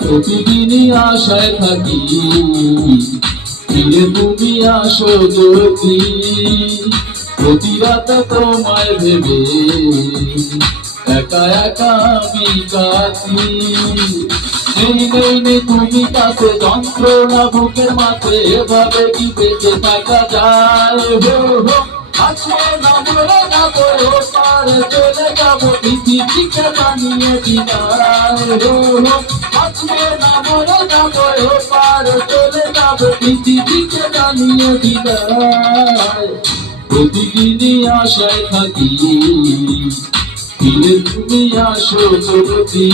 প্রতিদিনই আশায় থাকি, ফিরে তুমি আসো যদি। প্রতি রাতে তোমায় ভেবে একা একা আমি কাঁদি। নেই তুমি কাছে, যন্ত্রণা বুকের মাঝে, এভাবে কি বেঁচে থাকা যায়? হো হো আজকে না মরে যাবো, ওপারে চলে যাবো, পৃথিবীকে বানিয়ে বিদায়। হো হো আজকে না মরে যাবো, ওপারে চলে যাবো, পৃথিবীকে বানিয়ে বিদায়। প্রতিদিনই আশায় থাকি, ফিরে তুমি আসো যদি।